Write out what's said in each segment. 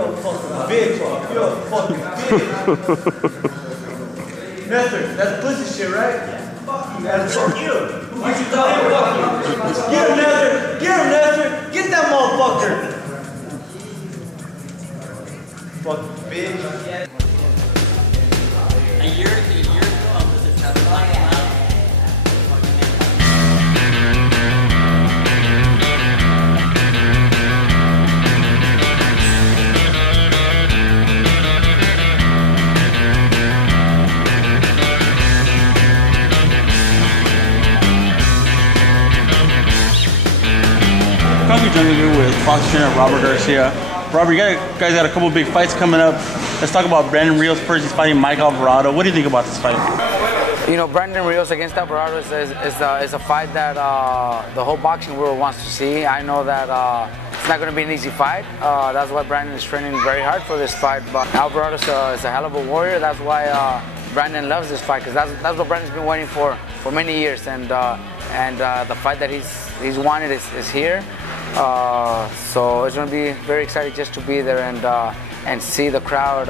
You're a fucking bitch. You're a fucking bitch. Nestor, that's pussy shit, right? Yeah. Fuck you. That's fuck you. Who gets you talking? Fuck you. Get him, Nestor. Get him, Nestor. Get that motherfucker. Fucking bitch. A year ago, I was a child. Currently joining me with box trainer Robert Garcia. Robert, you guys got a couple big fights coming up. Let's talk about Brandon Rios first. He's fighting Mike Alvarado. What do you think about this fight? You know, Brandon Rios against Alvarado is a fight that the whole boxing world wants to see. I know that it's not going to be an easy fight. That's why Brandon is training very hard for this fight. But Alvarado is a hell of a warrior. That's why Brandon loves this fight, because that's what Brandon's been waiting for many years. And the fight that he's wanted is here. So it's going to be very exciting just to be there and see the crowd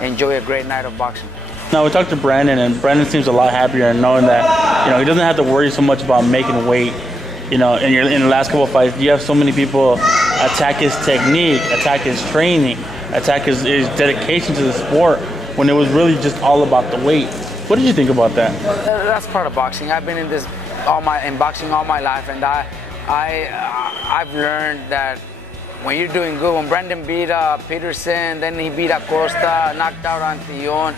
enjoy a great night of boxing. Now we talked to Brandon, and Brandon seems a lot happier and knowing that he doesn't have to worry so much about making weight. In the last couple of fights, you have so many people attack his technique, attack his training, attack his dedication to the sport, when it was really just all about the weight. What did you think about that? That's part of boxing. I've been in boxing all my life, and I've learned that when you're doing good, when Brandon beat Peterson, then he beat Acosta, knocked out Antillon,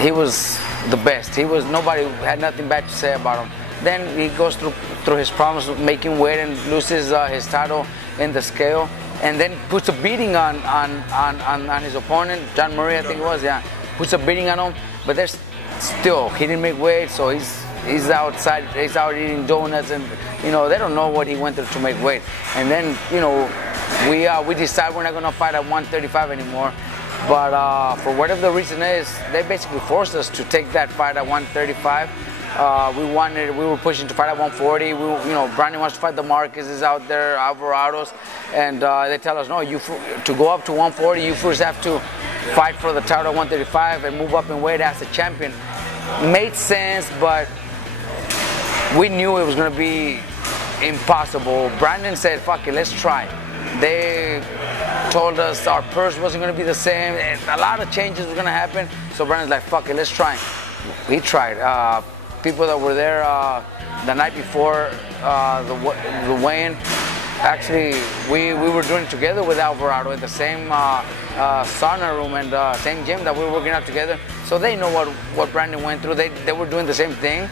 he was the best. Nobody had nothing bad to say about him. Then he goes through his problems with making weight and loses his title in the scale, and then puts a beating on his opponent, John Murray, I think it was, yeah. Puts a beating on him, but there's still, he didn't make weight, so he's outside, he's out eating donuts, and they don't know what he went through to make weight. And then we decide we're not going to fight at 135 anymore, but for whatever the reason is, they basically forced us to take that fight at 135. We were pushing to fight at 140. Brandon wants to fight the Marquez's out there, Alvarado's, and they tell us, no, to go up to 140, you first have to fight for the title at 135 and move up in weight as a champion. Made sense, but we knew it was going to be impossible. Brandon said, fuck it, let's try. They told us our purse wasn't going to be the same, and a lot of changes were going to happen, so Brandon's like, fuck it, let's try. We tried. People that were there the night before the weigh-in, actually, we were doing it together with Alvarado in the same sauna room and same gym that we were working out together. So they know what Brandon went through. They were doing the same thing.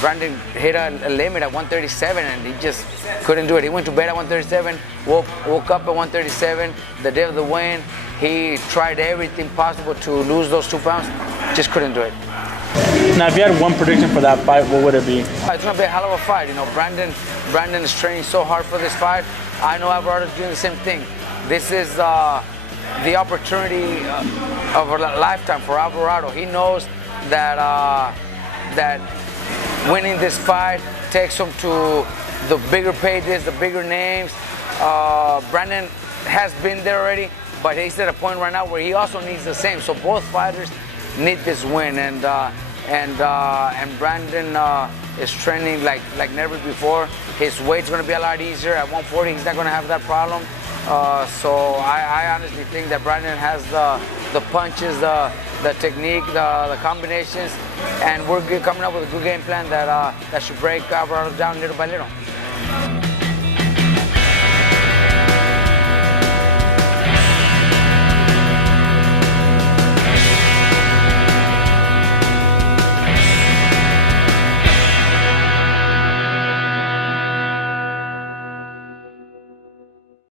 Brandon hit a limit at 137, and he just couldn't do it. He went to bed at 137, woke up at 137. The day of the weigh-in, he tried everything possible to lose those 2 pounds, just couldn't do it. Now, if you had one prediction for that fight, what would it be? It's going to be a hell of a fight. Brandon is training so hard for this fight. I know Alvarado is doing the same thing. This is the opportunity of a lifetime for Alvarado. He knows that winning this fight takes him to the bigger pages, the bigger names. Brandon has been there already, but he's at a point right now where he also needs the same. So both fighters need this win, and Brandon is training like never before. His weight's going to be a lot easier. At 140, he's not going to have that problem. So I honestly think that Brandon has the punches, the technique, the combinations, and we're coming up with a good game plan that should break Alvarado down little by little.